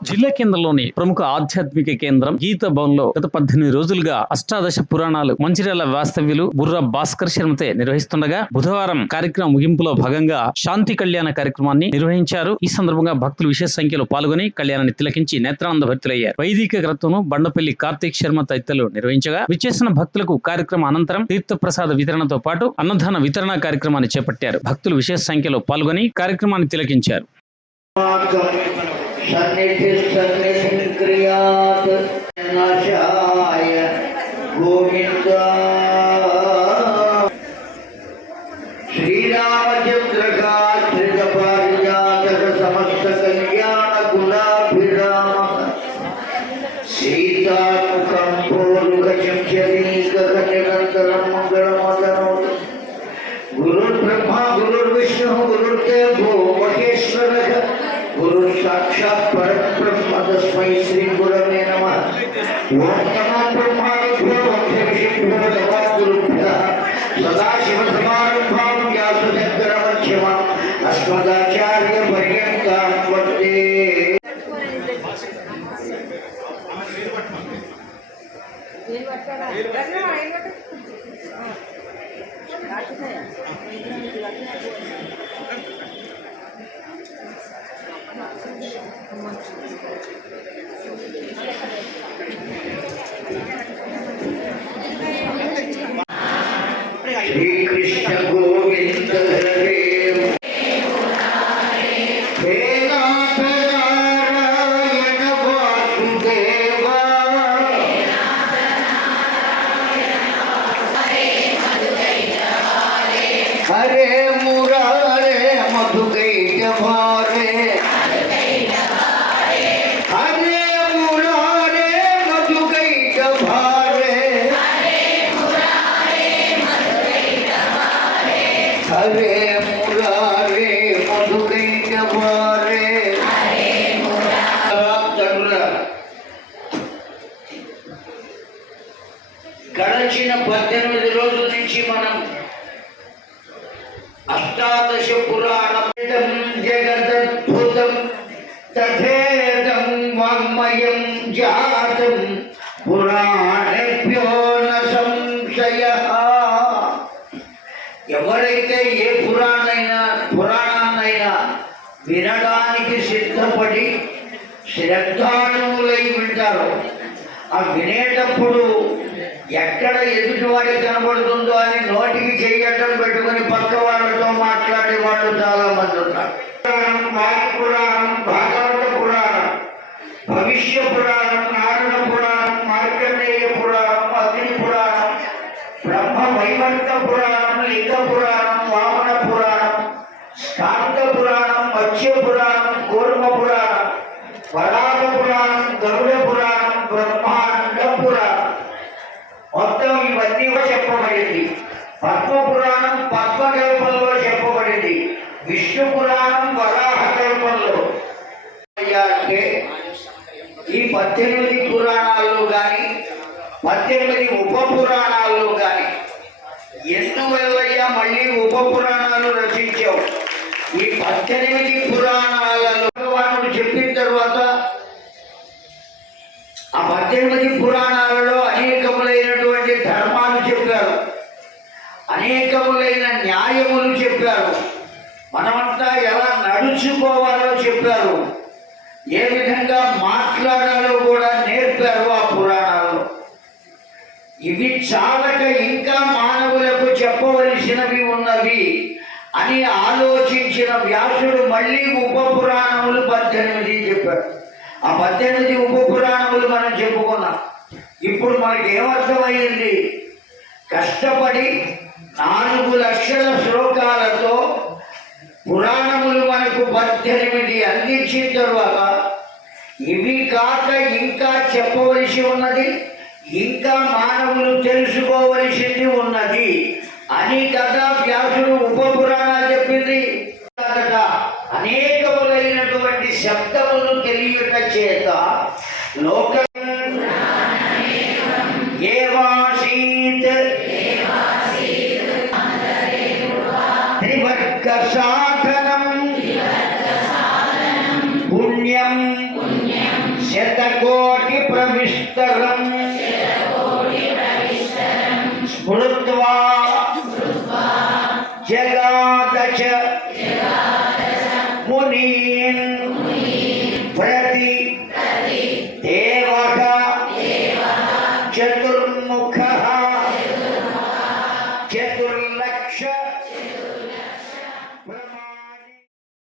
జిల్లా కేంద్రంలోని ప్రముఖ ఆధ్యాత్మిక కేంద్రం గీత భవన్లో గత పద్దెనిమిది రోజులుగా అష్టాదశ పురాణాలు మంచిర్యాల వాస్తవ్యులు బుర్ర భాస్కర్ శర్మతే నిర్వహిస్తుండగా బుధవారం కార్యక్రమం ముగింపులో భాగంగా శాంతి కళ్యాణ కార్యక్రమాన్ని నిర్వహించారు. ఈ సందర్భంగా భక్తులు విశేష సంఖ్యలో పాల్గొని కళ్యాణాన్ని తిలకించి నేత్రానంద భక్తులయ్యారు వైదిక గ్రంథను బండపల్లి కార్తీక్ శర్మ తదితరులు నిర్వహించగా విచ్చేసిన భక్తులకు కార్యక్రమం అనంతరం తీర్థ ప్రసాద వితరణతో పాటు అన్నదాన వితరణ కార్యక్రమాన్ని చేపట్టారు. భక్తులు విశేష సంఖ్యలో పాల్గొని కార్యక్రమాన్ని తిలకించారు. सन्निधिस्सन्निधिं क्रिया नाशः తస్మై శ్రీ గురవే నమ ఓం నమో బ్రహ్మాణిభ్యో అక్షరిభ్యో సదాశివ సమారంభాం అస్మదా హరే మురారే మధుకైట భారే హరే మురారే మధుకైట భారే హరే మురారే మధుకైట భారే అష్టాదశ పురాణం జగదద్భుతం తథేదం వాంగ్మయం జాతం పురాణేభ్యో సంశయ ఎవరైతే ఏ పురాణైనా పురాణాన్నైనా వినడానికి సిద్ధపడి శ్రద్ధానులై వింటారో ఆ వినేటప్పుడు ఎక్కడ ఎదుటివాడి కనబడుతుందో అని నోటికి చేయటం పెట్టుకుని పక్క వాళ్ళతో మాట్లాడే వాళ్ళు చాలా మంది ఉన్నారు పురాణం వాయు పురాణం భాగవత పురాణం భవిష్య పురాణం నారద పురాణం మార్కండేయ పురాణం అగ్ని పురాణం బ్రహ్మ పురాణం లింగ పురాణం వామన పురాణం స్కాంత పురాణం మత్స్య పురాణం కూర్మ పురాణం వరాహ పురాణం గరుడ పురాణం బ్రహ్మాండ పురాణం మొత్తం ఇవన్నీ చెప్పబడింది. పద్మ పురాణం పద్మకల్పంలో చెప్పబడింది. విష్ణు పురాణం వరాహ కల్పంలో అంటే ఈ పద్దెనిమిది పురాణాల్లో కానీ పద్దెనిమిది ఉప పురాణాల్లో కానీ ఎందువల్లయ్యా మళ్ళీ ఉప పురాణాలు రచించావు. ఈ పద్దెనిమిది పురాణాలలో భగవానుడు చెప్పిన తర్వాత ఆ పద్దెనిమిది పురాణాలలో అనేకములైనటువంటి ధర్మాలు చెప్పారు. అనేకములైన న్యాయములు చెప్పారు. మనమంతా ఎలా నడుచుకోవాలో చెప్పారు. ఏ విధంగా మా కూడా నేర్పారు ఆ పురాణాల్లో ఇవి చాలక ఇంకా మానవులకు చెప్పవలసినవి ఉన్నవి అని ఆలోచించిన వ్యాసుడు మళ్ళీ ఉప పురాణములు పద్దెనిమిది చెప్పాడు. ఆ పద్దెనిమిది ఉప పురాణములు మనం చెప్పుకున్నాం. ఇప్పుడు మనకి ఏమర్థమైంది? కష్టపడి నాలుగు లక్షల శ్లోకాలతో పురాణములు మనకు పద్దెనిమిది అందించిన తరువాత ఇవి కాక ఇంకా చెప్పవలసి ఉన్నది? ఇంకా మానవులు తెలుసుకోవలసింది ఉన్నది. అని కదా వ్యాసుడు ఉప చెప్పింది. అనేకములైనటువంటి శబ్దములు తెలియట చేత లోక ఏవాసీత్. త్రివర్గ సాధనం పుణ్యం. శతకో స్మృత్వా మునీన్ ప్రతి దేవః చతుర్